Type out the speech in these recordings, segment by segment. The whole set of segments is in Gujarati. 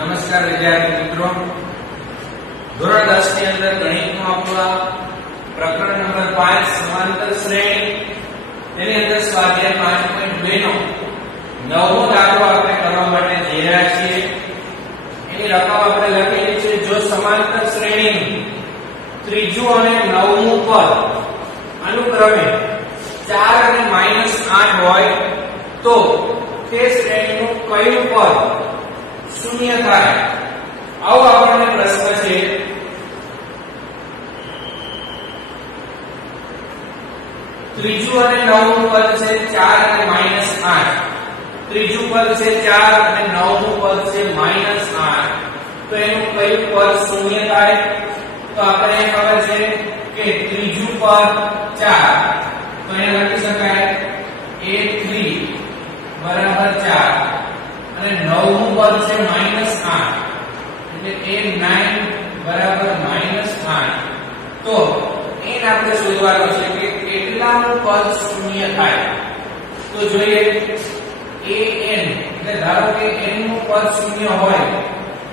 નમસ્કાર વિદ્યાર્થી મિત્રો, ધોરણ 10 ની અંદર ગણિતનું આપણું પ્રકરણ નંબર 5 સમાંતર શ્રેણી, તેની અંદર સ્વાધ્યાય 5.2 નો નવમો દાખલો આપણે કરવા માટે જઈ રહ્યા છીએ. એની રકમ આપણે લખેલી છે, જો સમાંતર શ્રેણીનું ત્રીજું અને નવમું પદ અનુક્રમે 4 અને -8 હોય તો તે શ્રેણીનું કયું પદ શૂન્ય થાય? આવો આપણને પ્રશ્ન છે. ત્રીજું અને નવમું પદ છે 4 અને -8. ત્રીજું પદ છે 4 અને નવમું પદ છે -8. તો એનું કયું પદ શૂન્ય થાય? તો આપણે ખબર છે કે ત્રીજું પદ 4, તો એને લખી શકાય a3 બરાબર 4 અને નવમું પદ છે -8 એટલે a9 બરાબર -8. તો એને આપણે શોધવાનું છે કે કેટલાનું પદ શૂન્ય થાય. તો જોઈએ an, એટલે ધારો કે n નું પદ શૂન્ય હોય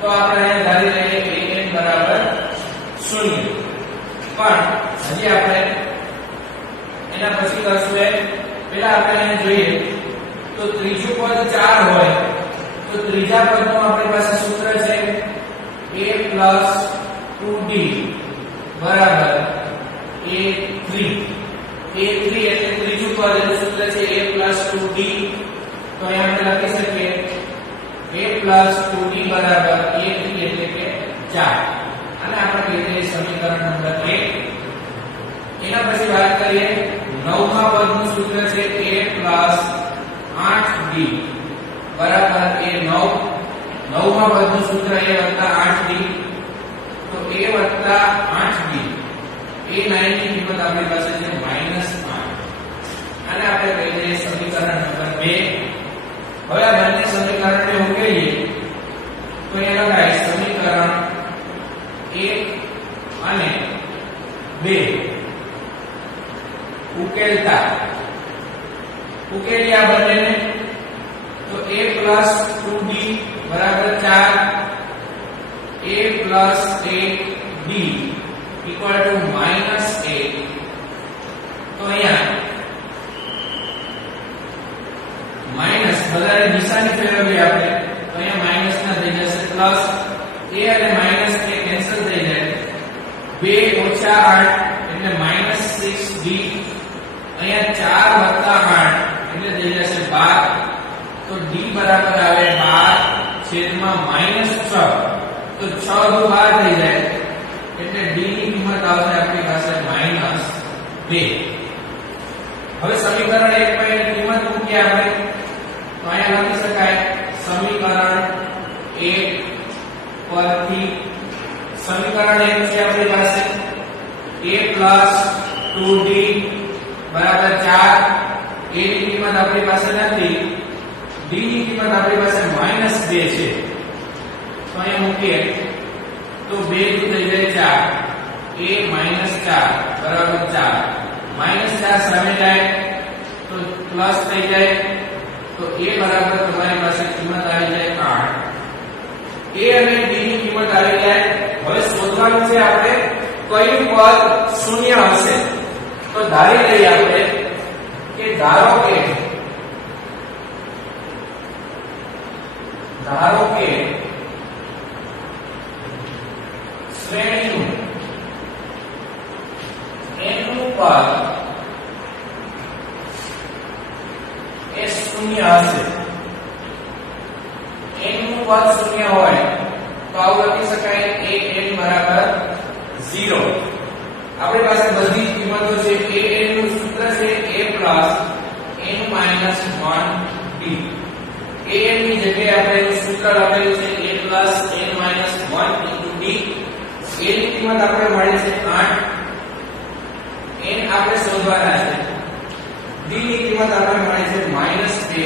તો આપણે ધારી લઈએ કે an બરાબર 0. પણ હજી આપણે એના પછી કરશું એ પહેલા આપણે એને જોઈએ તો ત્રીજું પદ 4 હોય તો ત્રીજા પદનું આપણી પાસે સૂત્ર છે a + 2d બરાબર a3. a3 એટલે ત્રીજું પદ, એનું સૂત્ર છે a + 2d. તો અહીંયા આપણે લખી શકીએ a + 2d બરાબર a3 એટલે કે 4. અને આપણે કહીએ સમીકરણ નંબર 1. એના પછી વાત કરીએ નવમા પદનું સૂત્ર છે a + 8d બરાબર a9. નવમા પદનું સૂત્ર a + 8d. તો a + 8d a9 ની કિંમત આપણી પાસે છે -8. અને આપણે કહી દઈએ સમીકરણ નંબર 2. હવે આ બંને સમીકરણને ઉકેલીએ તો એ લખાય સમીકરણ 1 અને 2 ઉકેલતા ઉકેલી આ બંનેને તો a + 2d બરાબર 4, a + 8d = -8. તો અહીંયા માઈનસ બધાની નિશાની ફેરવીએ આપણે તો અહીંયા માઈનસ ના થઈ જશે પ્લસ a અને માઈનસ a કેન્સલ થઈ જાય 2 - 8 એટલે -6d. અહીંયા 4 + 8 એટલે થઈ જશે 12. તો d બરાબર આવે 12 છેદમાં -6. તો 6 × 12 થઈ જાય એટલે d ની કિંમત આવશે આપણી પાસે -2. હવે સમીકરણ 1 માં એની કિંમત મૂકીએ આપણે તો અહીંયા લખી શકાય સમીકરણ 1 પરથી સમીકરણ 1 છે આપણી પાસે a + 2d બરાબર 4. a ની કિંમત આપણી પાસે નથી, d ની કિંમત આપણી પાસે -2 છે. તો અહીંયા મૂકીએ તો 2 * 2 થઈ જાય 4, a - 4 બરાબર 4. -4 સામે જાય તો પ્લસ થઈ જાય તો a બરાબર તમારી પાસે કિંમત આવી જાય 8. a અને d ની કિંમત આવી જાય. હવે શોધવાનું છે આપણે કયું પદ શૂન્ય હશે. તો ધારી લઈએ આપણે કે ધારો કે શ્રેણીનું n નું પદ એ શૂન્ય હશે. n નું પદ શૂન્ય હોય તો આવું લખી શકાય an બરાબર 0. આપણી પાસે બધી કિંમતો છે. an નું સૂત્ર છે a + n - 1d. an ની જગ્યાએ આપણે એનું સૂત્ર લખેલું છે a + n - 1 * d. a ની કિંમત આપણે મળી છે 8. n આપણે શોધવાના છે. d ની કિંમત આપણે મળી છે -2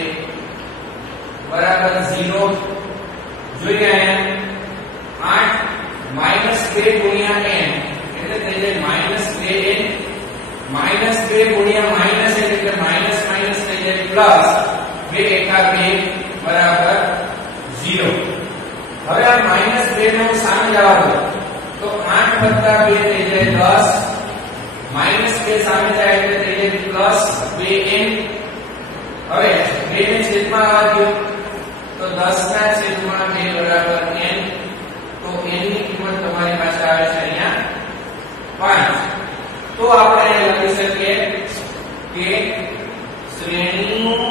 બરાબર 0. જોઈએ અહીંયા 8 -2 ગુણ્યા n એટલે થઈ જાય -2n. -2 ગુણ્યા -n એટલે માઈનસ થઈ જાય પ્લસ 2 * 1 = 0. હવે આ -2 ને હું સામે જવા દઉં તો 8 + 2 થઈ જાય 10 -2 સામે જાય એટલે થઈ જાય +2n હવે 2 ને છેદમાં આવવા દો તો 10 ના છેદમાં 2 બરાબર n તો n ની કિંમત તમારી પાસે આવે છે અહીંયા 5 તો આપણે લખી શકીએ કે શ્રેણીનું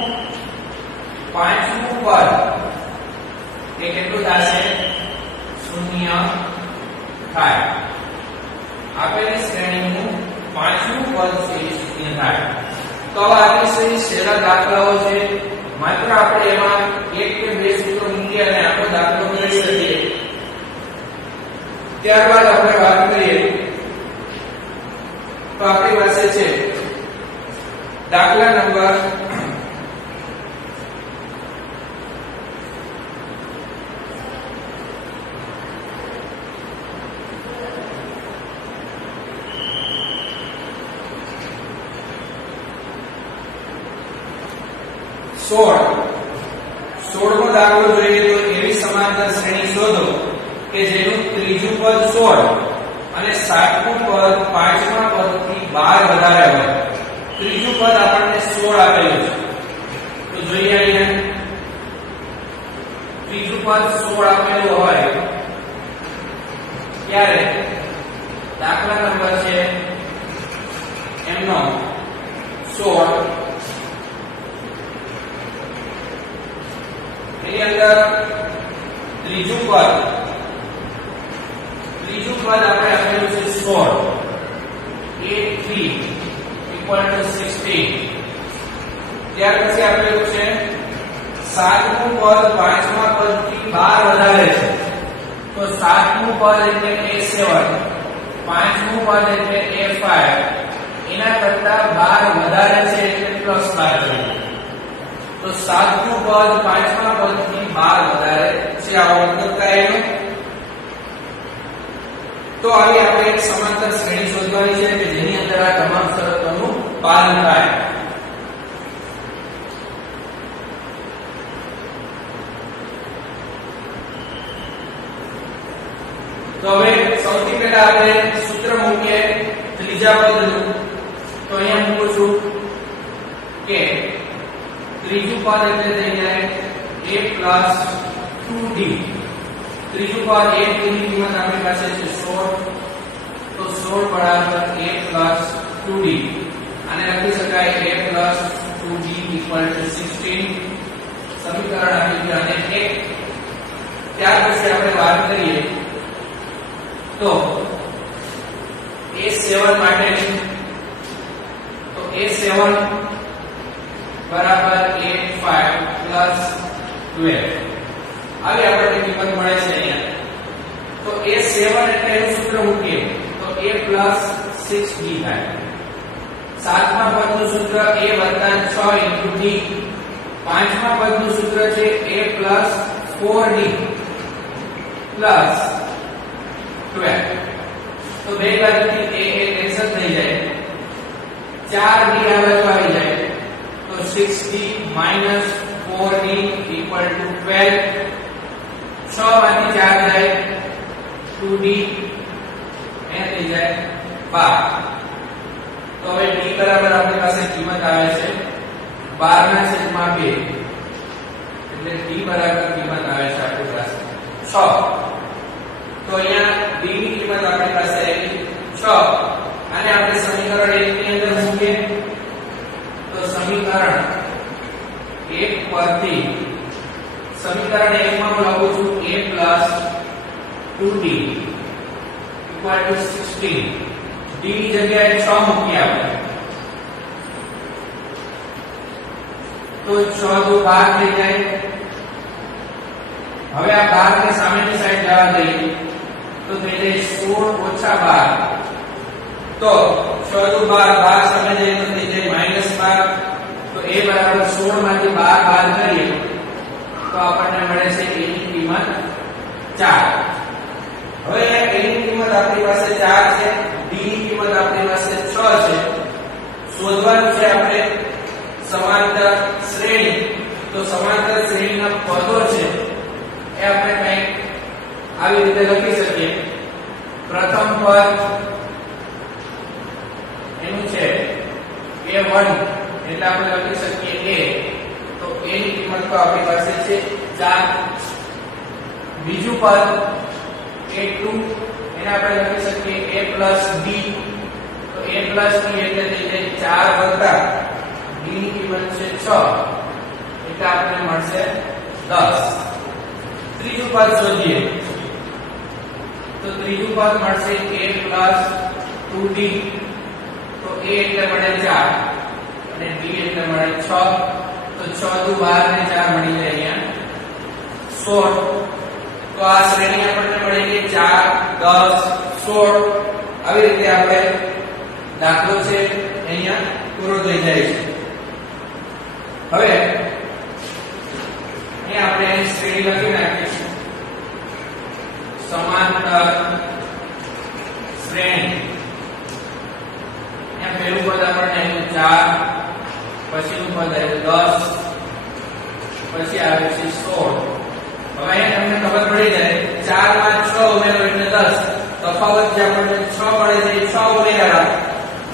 પાંચમું પદ એ કેટલું થશે 0 થાય આપેલી શ્રેણીનું પાંચમું પદ છે 0 થાય તો આ અતિશય સરળ દાખલાઓ છે માત્ર આપણે એમાં એક કે બે સૂત્રો મૂકી અને આખો દાખલો કરી શકીએ ત્યારબાદ આપણે વાત કરીએ તો આપણી પાસે છે દાખલા નંબર 16 નો દાખલો જોઈએ તો એવી સમાંતર શ્રેણી શોધો કે જેનું ત્રીજું પદ 16 અને સાતમું પદ પાંચમા પદથી 12 વધારે હોય ત્રીજું પદ આપણને 16 આપેલું છે તો જોઈએ અહીંયા ત્રીજું પદ 16 આપેલું હોય ત્યારે દાખલા નંબર છે એમનો 16 એની અંદર ત્રીજું પદ આપણે આપેલું છે 16 a3 = 16 ત્યાર પછી આપેલું છે સાતમું પદ પાંચમા પદથી 12 વધારે છે તો સાતમું પદ એટલે a7 પાંચમું પદ એટલે a5 એના કરતા 12 વધારે છે એટલે +12 છે તો સાતમું પદ પાંચમા પદથી 12 વધારે છે આવો મતલબ થાય એનો તો આવી આપણે એક સમાંતર શ્રેણી શોધવાની છે કે જેની અંદર આ તમામ શરતોનું પાલન થાય તો હવે સૌથી પહેલા આપણે સૂત્ર મૂકીએ ત્રીજા પદનું તો અહીંયા મૂકું છું કે ત્રીજું પદ એટલે થઈ જાય a + 2d ત્રીજું પદ a2 ની કિંમત આપણી પાસે છે 16 તો 16 બરાબર a + 2d આને લખી શકાય a + 2d = 16 સમીકરણ આપી છે અને 1 ત્યાર પછી આપણે વાત કરીએ તો a7 માટે તો a7 બરાબર a5 + 12 આવી આપણને કિંમત મળે છે અહીંયા તો a7 એટલે એનું સૂત્ર મૂકીએ તો a + 6d થાય સાતમા પદનું સૂત્ર a + 6 * d પાંચમા પદનું સૂત્ર છે a + 4d + 12 તો બે બાજુથી a કેન્સલ થઈ જાય 4d આ બાજુ આવી જાય તો 6d - 4d = 12 6 માંથી 4 જાય 2d એ થઈ જાય 12 તો હવે d બરાબર આપણી પાસે કિંમત આવે છે 12/2 એટલે d બરાબર કિંમત આવે છે આપણી પાસે 6 તો અહીંયા d ની કિંમત આપણી પાસે આવી 6 અને આપણે સમીકરણ 1 ની અંદર મૂકીએ તો સમીકરણ 1 પરથી સમીકરણ 1 માં હું લખું છું a + 2d = 16 d ની જગ્યાએ 6 મૂકી આપણે તો 6 તો 12 થઈ જાય હવે આ 12 ને સામેની સાઈડ જવા દઈએ તો થઈ જાય 16 - 12 તો 6 તો 12 સામે જઈએ તો થઈ જાય -12 તો a બરાબર 16 માંથી 12 બાદ કરીએ તો આપણને મળે છે a ની કિંમત 4 હવે a ની કિંમત આપણી પાસે 4 છે d ની કિંમત આપણી પાસે 6 છે શોધવાનું છે આપણે સમાંતર શ્રેણી તો સમાંતર શ્રેણીના પદો છે એ આપણે કંઈક આવી રીતે લખી શકીએ. પ્રથમ પદ એનું છે a1 એટલે આપણે લખી શકીએ a, તો a ની કિંમત તો આપણી પાસે છે 4. બીજું પદ a2 એને આપણે લખી શકીએ a plus b, તો a plus b એટલે થઈ જાય 4 b ની કિંમત છે 6 એટલે આપણને મળશે 10. ત્રીજું પદ શોધીએ તો ત્રીજું પદ મળશે a plus 2d, તો a એટલે મળે 4 અને d એટલે મળે 6, તો 6 દુ 12 ને 4 મળી જાય અહીંયા 16. તો આ શ્રેણી આપણને મળી ગઈ 4 10 16. આવી રીતે આપણે દાખલો છે અહીંયા પૂરો થઈ જાય છે. હવે અહીંયા આપણે એની શ્રેણી લખી નાખીશું. સમાંતર શ્રેણી. અહીંયા પહેલું પદ આપણને આવ્યું 4, પછીનું પદ આવ્યું 10, પછી આવે છે 16. હવે અહીંયા તમને ખબર પડી જાય 4 માં 6 ઉમેરો એટલે 10. તફાવત જે આપણને 6 મળે છે એ 6 ઉમેર્યા.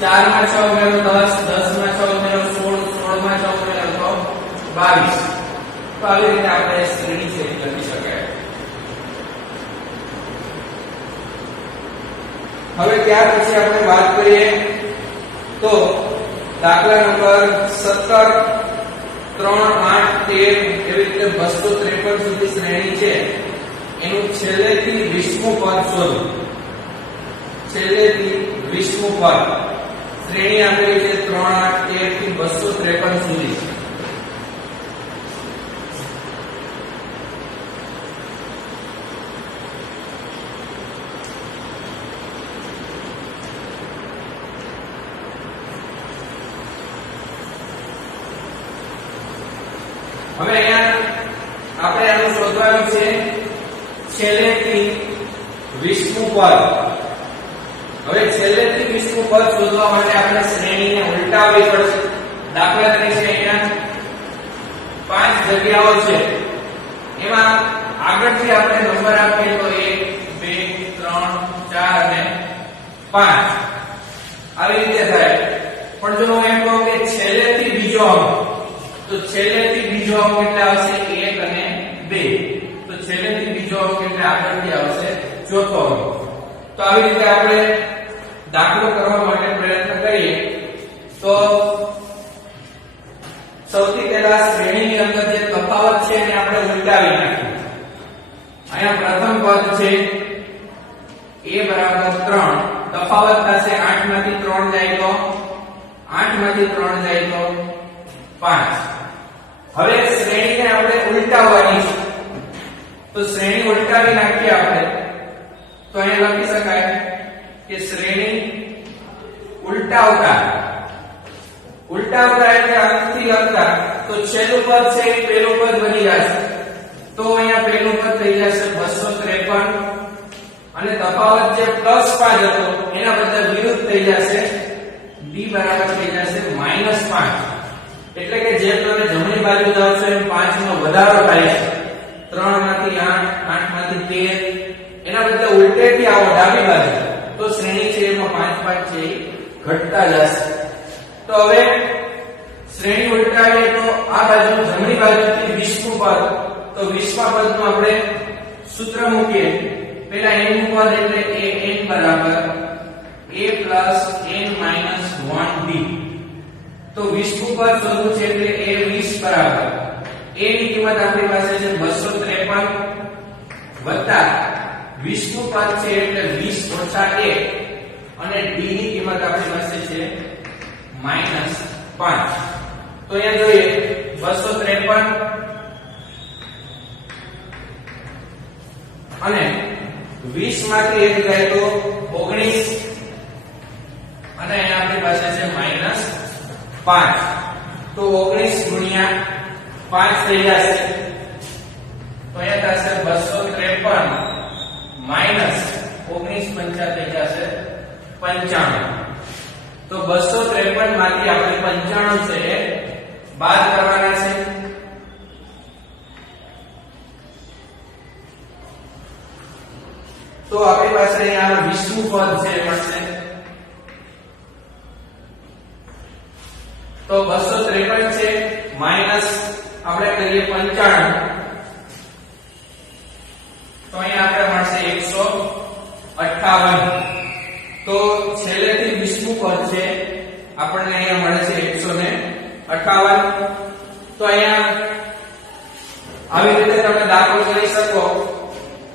4 માં 6 ઉમેરો 10, 10 માં 6 ઉમેરો 16, 16 માં 6 ઉમેરો તો 22. તો આવી રીતે આપણે શ્રેણી છે લખી શકાય. હવે ત્યાર પછી આપણે વાત કરીએ તો દાખલા નંબર 17, 3, 8, 13 એવી રીતે 253 સુધી શ્રેણી છે. એનું છેલ્લેથી 20મું પદ શોધો. છેલ્લેથી 20મું પદ. શ્રેણી આપેલી છે 3, 8, 13 થી 253 સુધી. હવે અહીંયા આપણે આનું શોધવાનું છે છેલ્લેથી 20મું પદ. હવે છેલ્લેથી 20મું પદ શોધવા માટે આપણે શ્રેણીને ઉલટાવવી પડશે. દાખલા તરીકે અહીંયા 5 જગ્યાઓ છે, એમાં આગળથી આપણે નંબર આપીએ તો 1 2 3 4 અને 5 આવી રીતે થાય. પણ જો હું એમ કહું કે છેલ્લેથી બીજો અંક, તો છેલ્લેથી બીજો અંક એટલે આવશે 1 અને 2. તો છેલ્લેથી બીજો અંક એટલે આગળથી આવશે ચોથો અંક. તો આવી રીતે આપણે દાખલો કરવા માટે પ્રયત્ન કરીએ તો સૌથી પહેલા શ્રેણીની અંદર જે તફાવત છે એને આપણે ઉલટાવી નાખીએ. અહીંયા પ્રથમ પદ છે a બરાબર 3, તફાવત થશે 8 માંથી 3 જાય તો 8 માંથી 3 જાય તો 5. હવે શ્રેણીને આપણે ઉલટાવવાની છે, તો શ્રેણી ઉલટાવી નાખીએ આપણે. તો અહીંયા લખી શકાય કે શ્રેણી ઉલટાવતા એટલે અંકથી લખતા, તો છેલ્લું પદ છે એ પહેલું પદ બની જશે. તો અહીંયા પહેલું પદ થઈ જશે 253 અને તફાવત જે +5 હતો એના બદલે વિરુદ્ધ થઈ જશે. d બરાબર થઈ જશે -5. એટલે કે જેમ તમે જમણી બાજુ જાવ છો એમ 5 નો વધારો થાય છે. 3 માંથી 8, 8 માંથી 13, એના બદલે ઉલટેથી આવો ડાબી બાજુ, તો શ્રેણી છે એમાં 5 5 છે એ ઘટતા જશે. તો હવે શ્રેણી ઉલટાવીએ તો આ બાજુ જમણી બાજુથી 20મું પદ, તો 20મા પદનું આપણે સૂત્ર મૂકીએ. પહેલા n નું પદ એટલે an બરાબર a + n - 1b. તો 20મું પદ શોધવું છે એટલે a 20 બરાબર a ની કિંમત આપણી પાસે છે 253 વત્તા 20મું પદ છે એટલે 20 ઓછા 1 અને d ની કિંમત આપણી પાસે છે -5. તો અહીંયા જોઈએ 253 અને 20 માંથી 1 જાય તો 19 અને અહીંયા આપણી પાસે છે -5. તો 19 ગુણ્યા 5 થઈ જશે. તો અહીંયા થશે 253 માઈનસ 19 પંચા થઈ જશે 95. તો 253 માંથી આપણે 95 છે એ બાદ કરવાના છે. તો આપણી પાસે અહીંયા 20મું પદ છે મળશે તો 253 છે માઈનસ આપણે કરીએ 95 તો અહીંયા આપણે મળશે 158 તો છેલ્લેથી 20મું પદ છે આપણને અહીંયા મળે છે 158 તો અહીંયા આવી રીતે તમે દાખલો કરી શકો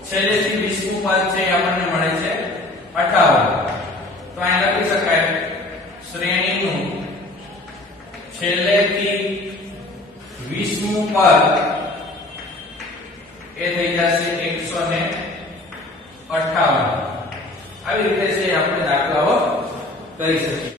છેલ્લેથી 20મું પદ છે આપણને મળે છે 58 તો અહીંયા લખી શકાય શ્રેણીનું છેલ્લેથી 20મું પદ એ થઈ જશે 158 આવી રીતે છે આપણે દાખલાઓ કરી શકીએ।